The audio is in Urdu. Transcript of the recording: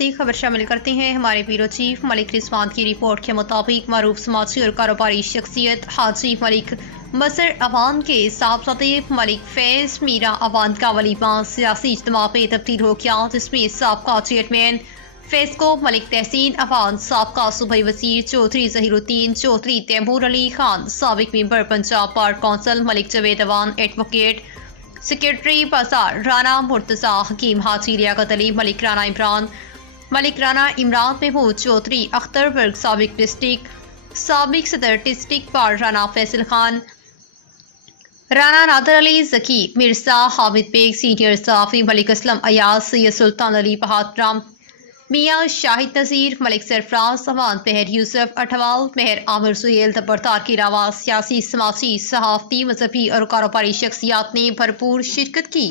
سے خبر شامل کرتے ہیں۔ ہمارے بیورو چیف ملک رضوان کی رپورٹ کے مطابق معروف سماجی اور کاروباری شخصیت حاجی ملک مسر عوان کے صاحبزادے ملک فیض میرا عوان کا ولیمہ سیاسی اجتماع میں تبدیل ہو گیا، جس میں سابقہ چیئرمین فیسکو ملک تحسین عوان، سابقہ صوبائی وزیر چودھری ظہیر الدین چودھری، تیمور علی خان، سابق ممبر پنجاب بار کونسل ملک جاوید عوان، ایڈوکیٹ سیکریٹری بازار رانا مرتضی حکیم حاجی لیاقت علی، ملک رانا عمران محمود چودھری، اختر برگ سابق صدر ڈسٹرکٹ بار رانا فیصل خان، رانا نادر علی ذکی، مرزا حامد بیگ سینئر صحافی، ملک اسلم ایاز، سید سلطان علی بہادرام، میاں شاہد نذیر، ملک سرفراز عوان، مہر یوسف اٹھوال، مہر عامر سہیل دبردار کے علاوہ سیاسی، سماجی، صحافتی، مذہبی اور کاروباری شخصیات نے بھرپور شرکت کی۔